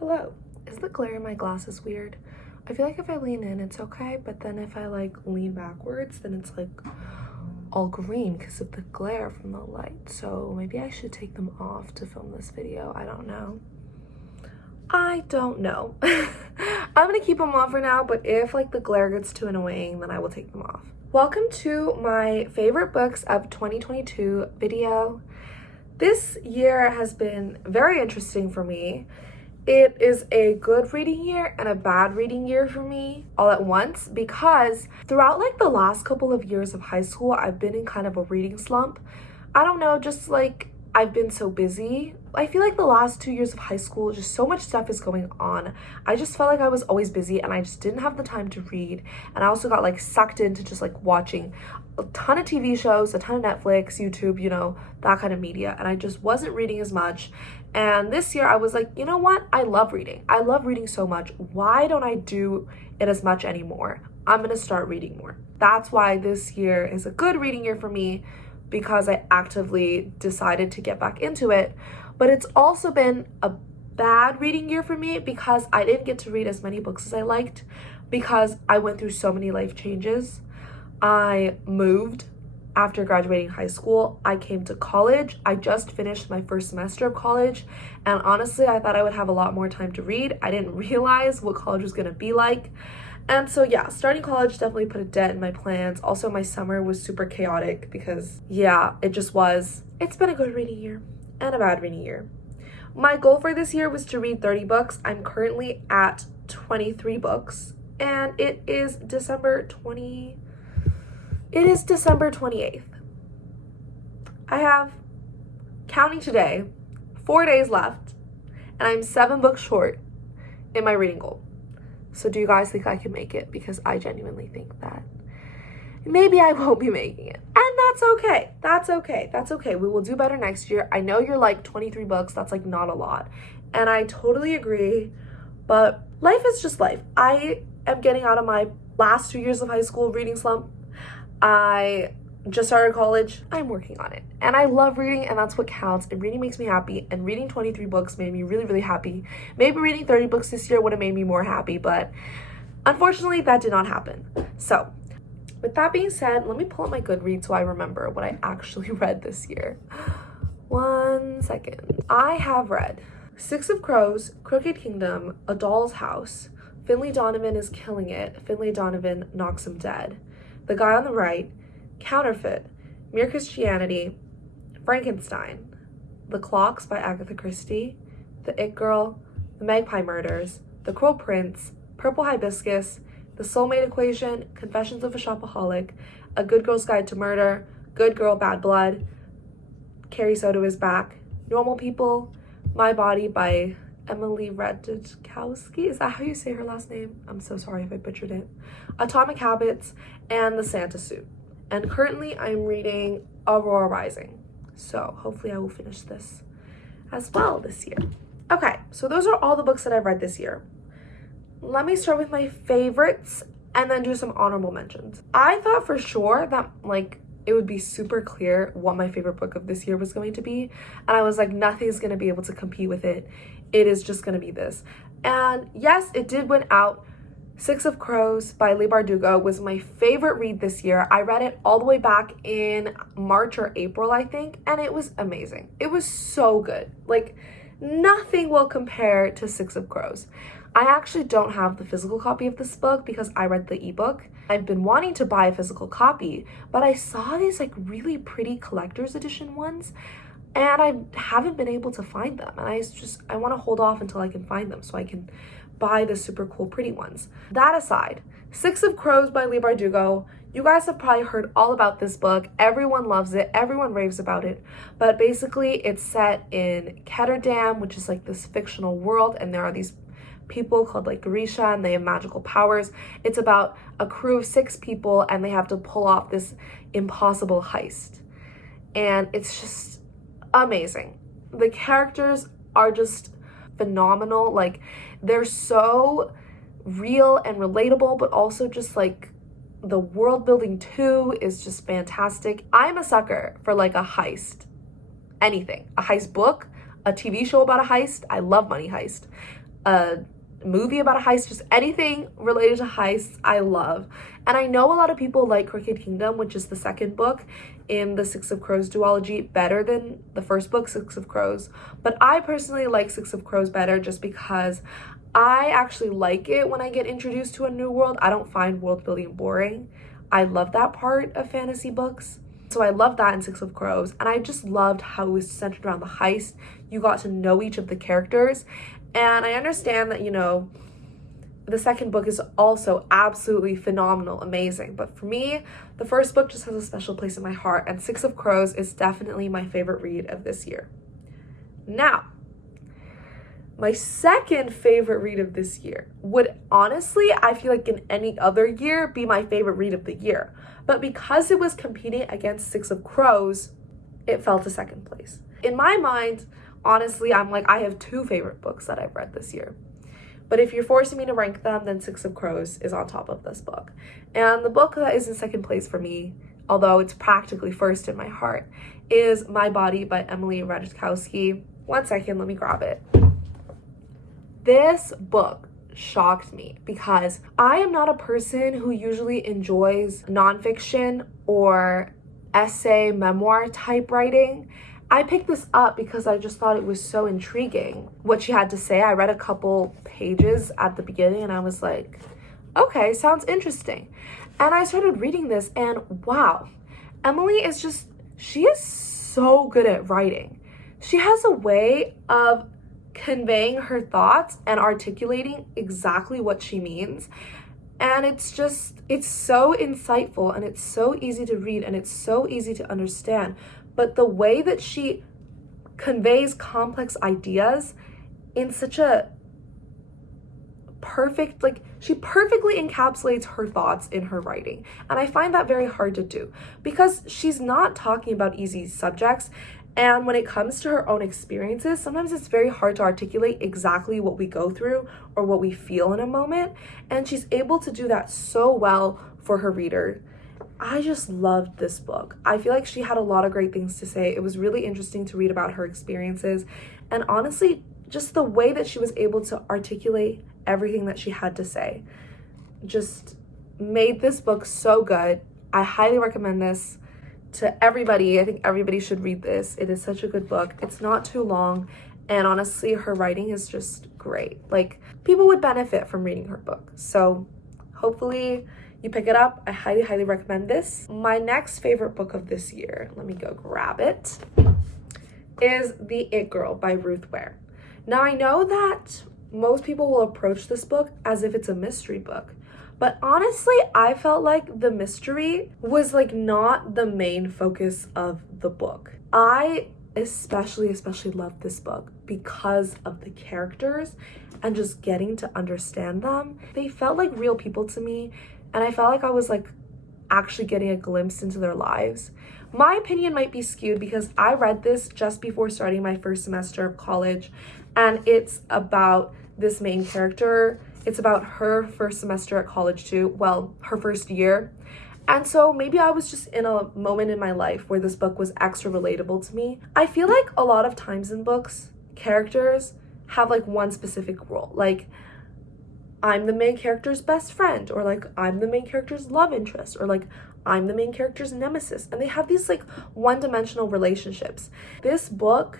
Hello. Is the glare in my glasses weird? I feel like if I lean in, it's okay, but then if I like lean backwards, then it's like all green because of the glare from the light. So maybe I should take them off to film this video. I don't know. I'm gonna keep them on for now, but if like the glare gets too annoying, then I will take them off. Welcome to my favorite books of 2022 video. This year has been very interesting for me. It is a good reading year and a bad reading year for me all at once because throughout like the last couple of years of high school, I've been in kind of a reading slump. I don't know, just like I've been so busy. I feel like the last 2 years of high school, just so much stuff is going on. I just felt like I was always busy and I just didn't have the time to read. And I also got like sucked into just like watching a ton of TV shows, a ton of Netflix, YouTube, that kind of media. And I just wasn't reading as much. And this year I was like, you know what? I love reading. I love reading so much. Why don't I do it as much anymore? I'm gonna start reading more. That's why this year is a good reading year for me, because I actively decided to get back into it. But it's also been a bad reading year for me because I didn't get to read as many books as I liked because I went through so many life changes. I moved after graduating high school. I came to college. I just finished my first semester of college, and honestly, I thought I would have a lot more time to read. I didn't realize what college was gonna be like. And so yeah, starting college definitely put a dent in my plans. Also, my summer was super chaotic because it just was. It's been a good reading year and a bad reading year. My goal for this year was to read 30 books. I'm currently at 23 books and it is December 28th. I have, counting today, 4 days left and I'm 7 books short in my reading goal. So do you guys think I can make it? Because I genuinely think that maybe I won't be making it. And that's okay. That's okay. We will do better next year. I know you're like 23 books. That's like not a lot. And I totally agree. But life is just life. I am getting out of my last 2 years of high school reading slump. I just started college. I'm working on it. And I love reading, and that's what counts. And reading makes me happy. And reading 23 books made me really, really happy. Maybe reading 30 books this year would have made me more happy, but unfortunately that did not happen. So with that being said, let me pull up my Goodreads so I remember what I actually read this year. 1 second. I have read Six of Crows, Crooked Kingdom, A Doll's House, Finlay Donovan is Killing It, Finlay Donovan Knocks Him Dead, The Guy on the Right, Counterfeit, Mere Christianity, Frankenstein, The Clocks by Agatha Christie, The It Girl, The Magpie Murders, The Cruel Prince, Purple Hibiscus, The Soulmate Equation, Confessions of a Shopaholic, A Good Girl's Guide to Murder, Good Girl, Bad Blood, Carrie Soto is Back, Normal People, My Body by Emily Ratajkowski. Is that how you say her last name? I'm so sorry if I butchered it. Atomic Habits, and The Santa Suit. And currently I'm reading Aurora Rising. So hopefully I will finish this as well this year. Okay, so those are all the books that I've read this year. Let me start with my favorites and then do some honorable mentions. I thought for sure that it would be super clear what my favorite book of this year was going to be. And I was like, nothing's gonna be able to compete with it. It is just gonna be this. And yes, it did win out. Six of Crows by Leigh Bardugo was my favorite read this year. I read it all the way back in March or April, I think, and it was amazing. It was so good. Like, nothing will compare to Six of Crows. I actually don't have the physical copy of this book because I read the ebook. I've been wanting to buy a physical copy, but I saw these like really pretty collector's edition ones and I haven't been able to find them. And I want to hold off until I can find them so I can buy the super cool pretty ones. That aside, Six of Crows by Leigh Bardugo. You guys have probably heard all about this book. Everyone loves it. Everyone raves about it. But basically it's set in Ketterdam, which is like this fictional world, and there are these people called like Grisha and they have magical powers. It's about a crew of 6 people and they have to pull off this impossible heist. And it's just amazing. The characters are just phenomenal. Like, they're so real and relatable, but also just like the world building too is just fantastic. I'm a sucker for like a heist. Anything. A heist book, a TV show about a heist. I love Money Heist. a movie about a heist, just anything related to heists, I love. And I know a lot of people like Crooked Kingdom, which is the second book in the Six of Crows duology, better than the first book, Six of Crows. But I personally like Six of Crows better just because I actually like it when I get introduced to a new world. I don't find world building boring. I love that part of fantasy books. So I love that in Six of Crows. And I just loved how it was centered around the heist. You got to know each of the characters. And I understand that, you know, the second book is also absolutely phenomenal, amazing. But for me, the first book just has a special place in my heart. And Six of Crows is definitely my favorite read of this year. Now, my second favorite read of this year would honestly, I feel like in any other year, be my favorite read of the year. But because it was competing against Six of Crows, it fell to second place. In my mind, honestly, I'm like, I have two favorite books that I've read this year. But if you're forcing me to rank them, then Six of Crows is on top of this book. And the book that is in second place for me, although it's practically first in my heart, is My Body by Emily Ratajkowski. One second, let me grab it. This book shocked me because I am not a person who usually enjoys nonfiction or essay memoir type writing. I picked this up because I just thought it was so intriguing what she had to say. I read a couple pages at the beginning and I was like, okay, sounds interesting. And I started reading this and wow, Emily is just, she is so good at writing. She has a way of conveying her thoughts and articulating exactly what she means. And it's so insightful and it's so easy to read and it's so easy to understand. But the way that she conveys complex ideas in such a perfect, like, she perfectly encapsulates her thoughts in her writing. And I find that very hard to do because she's not talking about easy subjects. And when it comes to her own experiences, sometimes it's very hard to articulate exactly what we go through or what we feel in a moment. And she's able to do that so well for her reader. I just loved this book. I feel like she had a lot of great things to say. It was really interesting to read about her experiences. And honestly, just the way that she was able to articulate everything that she had to say just made this book so good. I highly recommend this to everybody. I think everybody should read this. It is such a good book. It's not too long. And honestly, her writing is just great. Like, people would benefit from reading her book. So hopefully you pick it up. I highly, highly recommend this. My next favorite book of this year, let me go grab it, is The It Girl by Ruth Ware. Now, I know that most people will approach this book as if it's a mystery book, but honestly, I felt like the mystery was like not the main focus of the book. I especially loved this book because of the characters and just getting to understand them. They felt like real people to me, and I felt like I was like actually getting a glimpse into their lives. My opinion might be skewed because I read this just before starting my first semester of college, and it's about this main character. It's about her first semester at college too, well, her first year. And so maybe I was just in a moment in my life where this book was extra relatable to me. I feel like a lot of times in books, characters have like one specific role. Like, I'm the main character's best friend, or like I'm the main character's love interest, or like I'm the main character's nemesis. And they have these like one-dimensional relationships. This book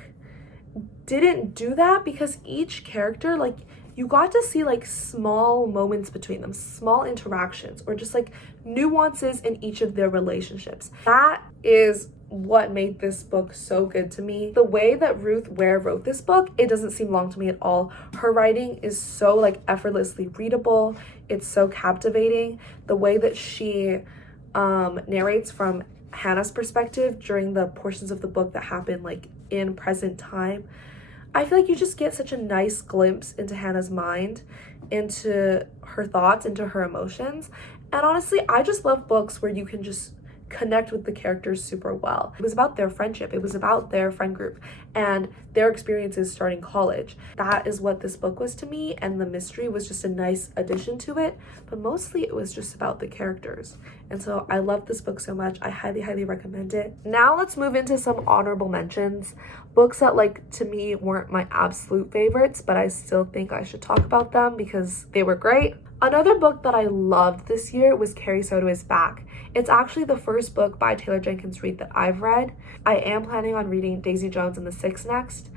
didn't do that because each character, like, you got to see like small moments between them, small interactions, or just like nuances in each of their relationships. That is what made this book so good to me. The way that Ruth Ware wrote this book, it doesn't seem long to me at all. Her writing is so like effortlessly readable. It's so captivating. The way that she narrates from Hannah's perspective during the portions of the book that happen like in present time, I feel like you just get such a nice glimpse into Hannah's mind, into her thoughts, into her emotions. And honestly, I just love books where you can just connect with the characters super well. It was about their friendship. It was about their friend group and their experiences starting college. That is what this book was to me, and the mystery was just a nice addition to it, but mostly it was just about the characters. And so I love this book so much. I highly, highly recommend it. Now let's move into some honorable mentions. Books that, like, to me weren't my absolute favorites, but I still think I should talk about them because they were great. Another book that I loved this year was Carrie Soto is Back. It's actually the first book by Taylor Jenkins Reid that I've read. I am planning on reading Daisy Jones and the Six next,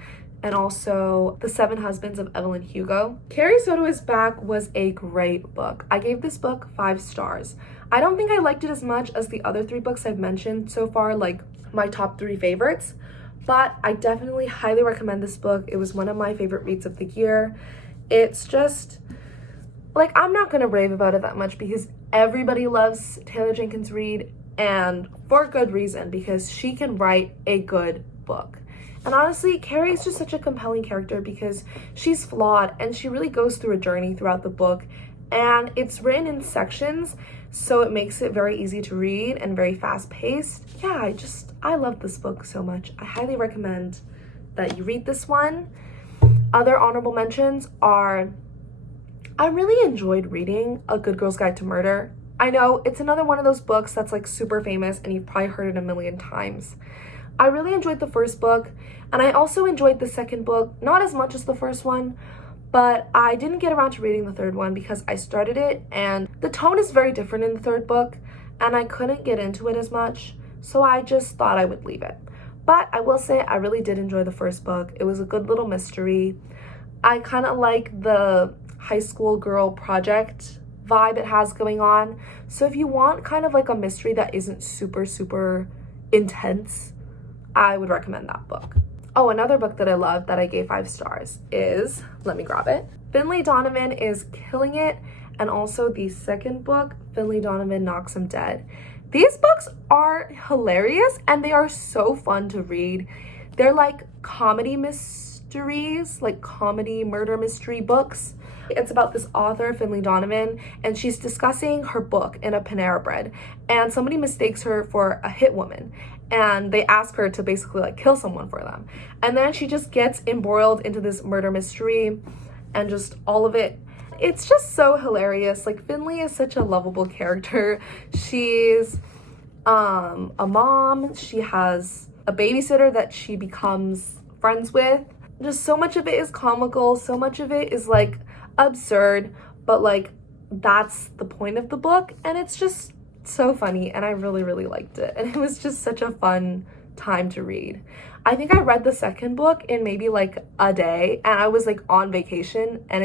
and also The Seven Husbands of Evelyn Hugo. Carrie Soto is Back was a great book. I gave this book 5 stars. I don't think I liked it as much as the other 3 books I've mentioned so far, like my top 3 favorites, but I definitely highly recommend this book. It was one of my favorite reads of the year. It's just, like, I'm not gonna rave about it that much because everybody loves Taylor Jenkins Reid, and for good reason, because she can write a good book. And honestly, Carrie is just such a compelling character because she's flawed and she really goes through a journey throughout the book, and it's written in sections, so it makes it very easy to read and very fast-paced. Yeah, I love this book so much. I highly recommend that you read this one. Other honorable mentions are, I really enjoyed reading A Good Girl's Guide to Murder. I know it's another one of those books that's like super famous and you've probably heard it a million times. I really enjoyed the first book, and I also enjoyed the second book, not as much as the first one, but I didn't get around to reading the third one because I started it and the tone is very different in the third book and I couldn't get into it as much, so I just thought I would leave it. But I will say I really did enjoy the first book. It was a good little mystery. I kind of like the high school girl project vibe it has going on. So if you want kind of like a mystery that isn't super, super intense, I would recommend that book. Oh, another book that I love that I gave 5 stars is, let me grab it. Finlay Donovan is killing it. And also the second book, Finlay Donovan Knocks Him Dead. These books are hilarious and they are so fun to read. They're like comedy mysteries, like comedy murder mystery books. It's about this author, Finlay Donovan, and she's discussing her book in a Panera Bread, and somebody mistakes her for a hit woman, and they ask her to basically like kill someone for them. And then she just gets embroiled into this murder mystery and just all of it. It's just so hilarious. Like, Finlay is such a lovable character. She's a mom. She has a babysitter that she becomes friends with. Just so much of it is comical. So much of it is like absurd, but like that's the point of the book, and it's just so funny, and I really, really liked it, and it was just such a fun time to read. I think I read the second book in maybe like a day, and I was like on vacation, and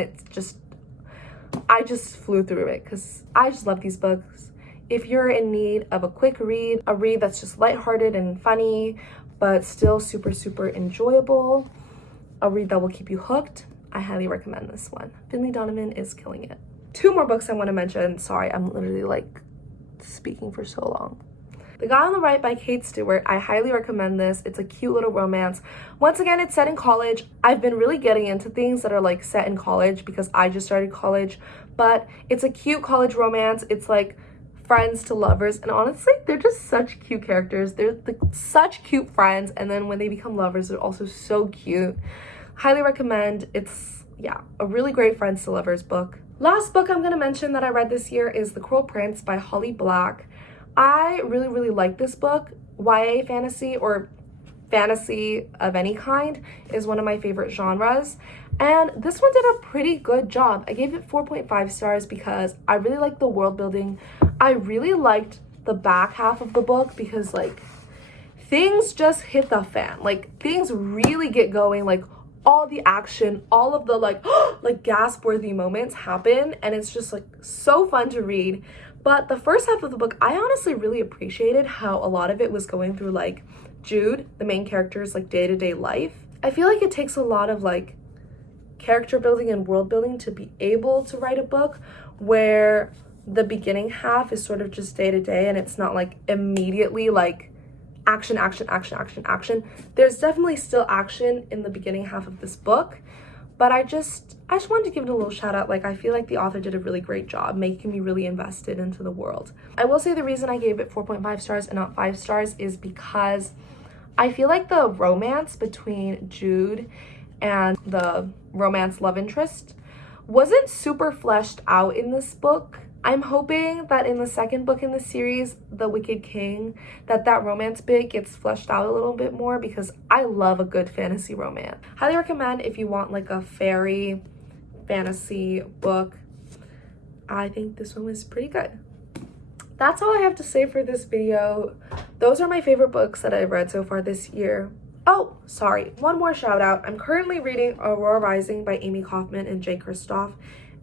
I just flew through it because I just love these books. If you're in need of a quick read, a read that's just lighthearted and funny, but still super, super enjoyable, a read that will keep you hooked, I highly recommend this one. Finlay Donovan is killing it. 2 more books I want to mention. Sorry, I'm literally like speaking for so long. The Guy on the Right by Kate Stewart. I highly recommend this. It's a cute little romance. Once again, it's set in college. I've been really getting into things that are like set in college because I just started college, but it's a cute college romance. It's like friends to lovers, and honestly, they're just such cute characters. They're such cute friends, and then when they become lovers, they're also so cute. Highly recommend. It's, yeah, a really great friends to lovers book. Last book I'm going to mention that I read this year is The Cruel Prince by Holly Black. I really, really like this book. YA fantasy or fantasy of any kind is one of my favorite genres, and this one did a pretty good job. I gave it 4.5 stars because I really liked the world building. I really liked the back half of the book because like things just hit the fan. Like, things really get going. Like, all the action, all of the like like gasp worthy moments happen, and it's just like so fun to read. But the first half of the book, I honestly really appreciated how a lot of it was going through like Jude, the main character's like day-to-day life. I feel like it takes a lot of like character building and world building to be able to write a book where the beginning half is sort of just day-to-day and it's not like immediately like action. There's definitely still action in the beginning half of this book, But I just wanted to give it a little shout out. Like, I feel like the author did a really great job making me really invested into the world. I will say the reason I gave it 4.5 stars and not 5 stars is because I feel like the romance between Jude and the romance love interest wasn't super fleshed out in this book. I'm hoping that in the second book in the series, The Wicked King, that romance bit gets fleshed out a little bit more, because I love a good fantasy romance. Highly recommend if you want like a fairy fantasy book. I think this one was pretty good. That's all I have to say for this video. Those are my favorite books that I've read so far this year. Oh, sorry, one more shout out. I'm currently reading Aurora Rising by Amy Kaufman and Jay Kristoff.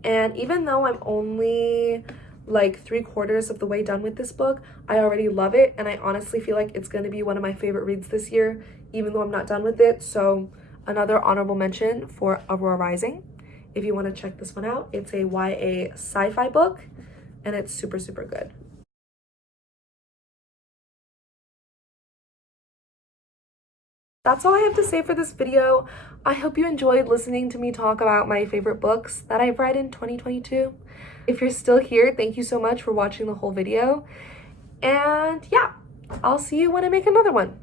And even though I'm only like 3/4 of the way done with this book, I already love it. And I honestly feel like it's going to be one of my favorite reads this year, even though I'm not done with it. So another honorable mention for Aurora Rising. If you want to check this one out, it's a YA sci-fi book and it's super, super good. That's all I have to say for this video. I hope you enjoyed listening to me talk about my favorite books that I've read in 2022. If you're still here, thank you so much for watching the whole video. And yeah, I'll see you when I make another one.